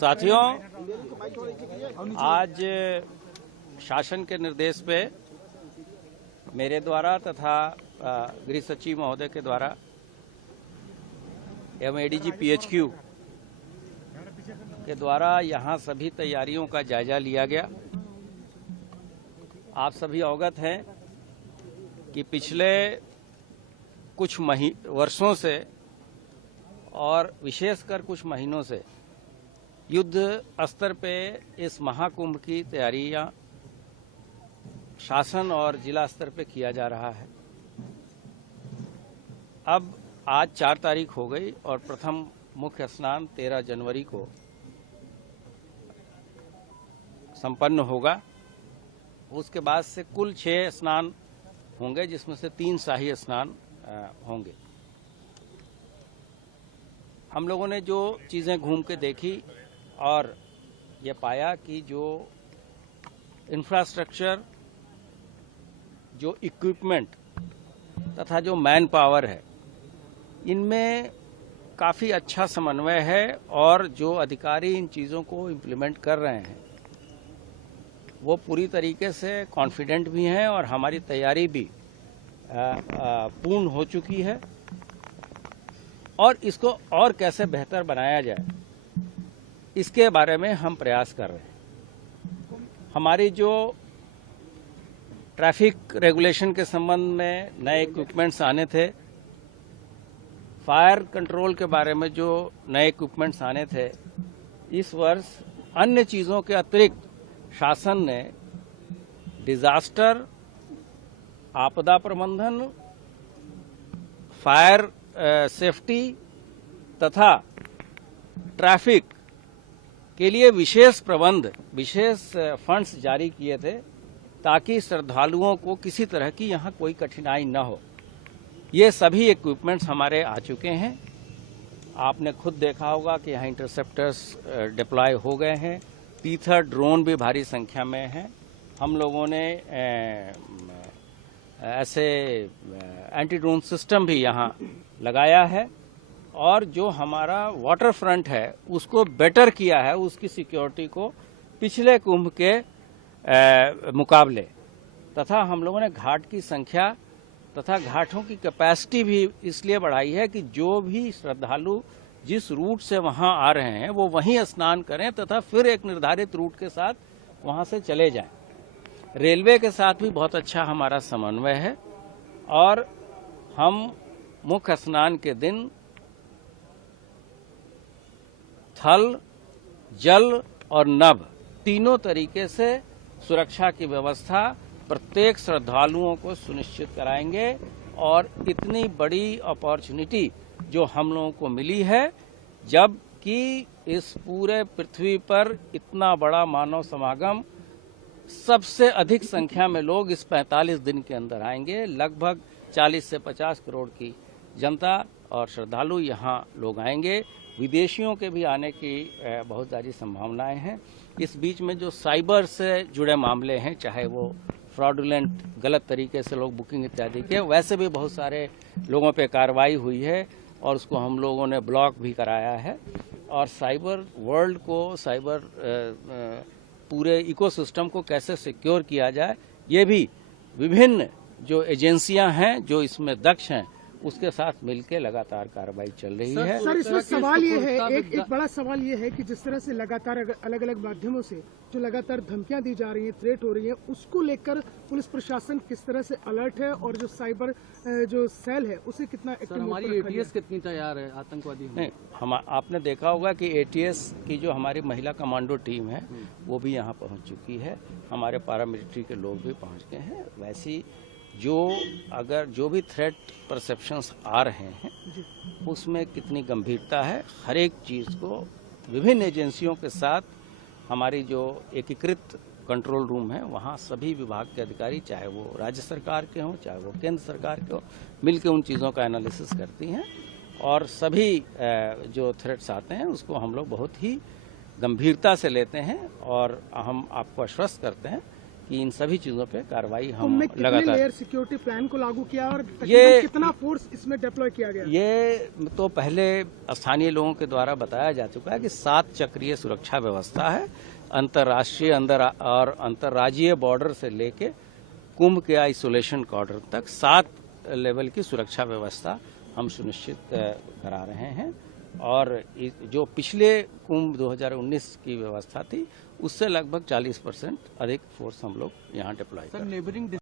साथियों, आज शासन के निर्देश पे मेरे द्वारा तथा गृह सचिव महोदय के द्वारा एवं एडीजी पीएचक्यू के द्वारा यहां सभी तैयारियों का जायजा लिया गया। आप सभी अवगत हैं कि पिछले कुछ वर्षों से और विशेषकर कुछ महीनों से युद्ध स्तर पे इस महाकुंभ की तैयारियां शासन और जिला स्तर पे किया जा रहा है। अब आज 4 तारीख हो गई और प्रथम मुख्य स्नान 13 जनवरी को संपन्न होगा। उसके बाद से कुल 6 स्नान होंगे, जिसमें से 3 शाही स्नान होंगे। हम लोगों ने जो चीजें घूम के देखी और ये पाया कि जो इंफ्रास्ट्रक्चर, जो इक्विपमेंट तथा जो मैन पावर है, इनमें काफी अच्छा समन्वय है और जो अधिकारी इन चीजों को इम्प्लीमेंट कर रहे हैं वो पूरी तरीके से कॉन्फिडेंट भी हैं और हमारी तैयारी भी पूर्ण हो चुकी है। और इसको और कैसे बेहतर बनाया जाए, इसके बारे में हम प्रयास कर रहे हैं। हमारी जो ट्रैफिक रेगुलेशन के संबंध में नए इक्विपमेंट्स आने थे, फायर कंट्रोल के बारे में जो नए इक्विपमेंट्स आने थे, इस वर्ष अन्य चीजों के अतिरिक्त शासन ने डिजास्टर, आपदा प्रबंधन, फायर सेफ्टी तथा ट्रैफिक के लिए विशेष प्रबंध, विशेष फंड्स जारी किए थे ताकि श्रद्धालुओं को किसी तरह की यहां कोई कठिनाई न हो। ये सभी इक्विपमेंट्स हमारे आ चुके हैं। आपने खुद देखा होगा कि यहां इंटरसेप्टर्स डिप्लॉय हो गए हैं। पीथर ड्रोन भी भारी संख्या में हैं। हम लोगों ने ऐसे एंटी ड्रोन सिस्टम भी यहां लगाया है और जो हमारा वाटर फ्रंट है उसको बेटर किया है, उसकी सिक्योरिटी को पिछले कुंभ के मुकाबले। तथा हम लोगों ने घाट की संख्या तथा घाटों की कैपेसिटी भी इसलिए बढ़ाई है कि जो भी श्रद्धालु जिस रूट से वहां आ रहे हैं वो वहीं स्नान करें तथा फिर एक निर्धारित रूट के साथ वहां से चले जाएं। रेलवे के साथ भी बहुत अच्छा हमारा समन्वय है और हम मुख्य स्नान के दिन थल, जल और नभ तीनों तरीके से सुरक्षा की व्यवस्था प्रत्येक श्रद्धालुओं को सुनिश्चित कराएंगे। और इतनी बड़ी अपॉर्चुनिटी जो हम लोगों को मिली है, जबकि इस पूरे पृथ्वी पर इतना बड़ा मानव समागम, सबसे अधिक संख्या में लोग इस 45 दिन के अंदर आएंगे। लगभग 40 से 50 करोड़ की जनता और श्रद्धालु यहाँ लोग आएंगे। विदेशियों के भी आने की बहुत सारी संभावनाएं हैं। इस बीच में जो साइबर से जुड़े मामले हैं, चाहे वो फ्रॉडुलेंट, गलत तरीके से लोग बुकिंग इत्यादि के, वैसे भी बहुत सारे लोगों पे कार्रवाई हुई है और उसको हम लोगों ने ब्लॉक भी कराया है। और साइबर वर्ल्ड को, साइबर पूरे इकोसिस्टम को कैसे सिक्योर किया जाए, ये भी विभिन्न जो एजेंसियां हैं जो इसमें दक्ष हैं उसके साथ मिलकर लगातार कार्रवाई चल रही है। सर, इसमें सवाल ये है, एक बड़ा सवाल ये है कि जिस तरह से लगातार अलग अलग माध्यमों से जो लगातार धमकियां दी जा रही हैं, थ्रेट हो रही है, उसको लेकर पुलिस प्रशासन किस तरह से अलर्ट है और जो साइबर जो सेल है उसे कितना एक्टिव? हमारी एटीएस कितनी तैयार है आतंकवादी? नहीं, आपने देखा होगा कि एटीएस की जो हमारी महिला कमांडो टीम है वो भी यहाँ पहुँच चुकी है। हमारे पैरामिलिट्री के लोग भी पहुँच गए हैं। वैसी जो भी थ्रेट परसेप्शंस आ रहे हैं उसमें कितनी गंभीरता है, हर एक चीज को विभिन्न एजेंसियों के साथ हमारी जो एकीकृत कंट्रोल रूम है वहाँ सभी विभाग के अधिकारी, चाहे वो राज्य सरकार के हों चाहे वो केंद्र सरकार के हों, मिलकर उन चीज़ों का एनालिसिस करती हैं और सभी जो थ्रेट्स आते हैं उसको हम लोग बहुत ही गंभीरता से लेते हैं और हम आपको आश्वस्त करते हैं कि इन सभी चीजों पे कार्रवाई कुंभ हम में कितने लगातार। लेयर सिक्योरिटी प्लान को लागू किया और ये- कितना फोर्स इसमें डिप्लॉय किया गया? ये तो पहले स्थानीय लोगों के द्वारा बताया जा चुका है कि 7 चक्रीय सुरक्षा व्यवस्था है। अंतर्राष्ट्रीय और अंतर्राज्यीय बॉर्डर से लेके कुंभ के आइसोलेशन कॉर्डर तक 7 लेवल की सुरक्षा व्यवस्था हम सुनिश्चित करा रहे हैं। और जो पिछले कुंभ 2019 की व्यवस्था थी उससे लगभग 40% अधिक फोर्स हम लोग यहाँ डिप्लॉय कर रहे हैं। नेबरिंग